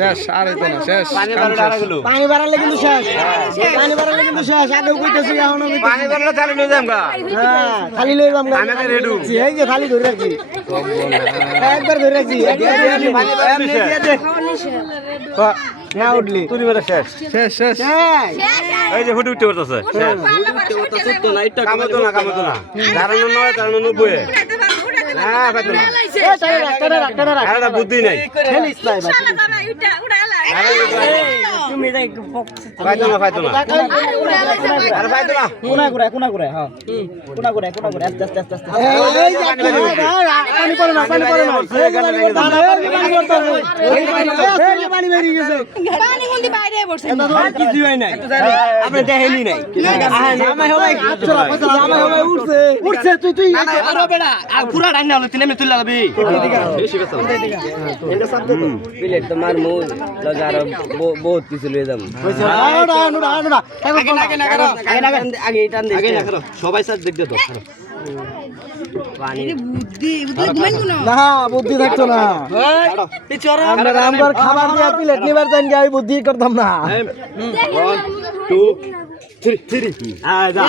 শেষ আর হইতো না শেষ পানি বাড়ালে কিন্তু শেষ পানি বাড়ালে কিন্তু শেষ আগেও কইতেছি এখন পানি বাড়লে তাহলে লই যাম গা হ্যাঁ খালি লই যাম আমি একটা রেডু এই যে খালি ধরে রাখছি একবার ধরে রাখছি পানি বাড়লে শেষ না উঠলি তুই মেরে শেষ শেষ শেষ এই যে ফুটে উঠতে করতেছে কামতো না দাঁড়ানো নয় দাঁড়ানো 90 হ্যাঁ পাইতো না আরে বুদ্ধি নাই খেলিস নাই তুমি পাইতো না আরে পাইতো না কোনা করে হ্যাঁ কোনা করে আস্তে আস্তে এই পানি পড়ে না পানি বেরিয়ে গেছে পানি মধ্যে বাইরে পড়ছে কিছু হয় নাই আপনি দেখেনি নাই উঠছে তুই আরে বেটা পুরা ডাইনা হলো তিন মিনিট তুই লাগাবি প্লেট তো মার মুল লগার বহুত কিছু লয়ে যাম আগে টান দে সবাই সাথে দেখতে তো পানি বুদ্ধি ঘুমাই না না বুদ্ধি থাকতো না আমরা রামগড় খাবার দিয়া প্লেট নিবার জানি আমি বুদ্ধি করতাম না 1 2 3 আয় যা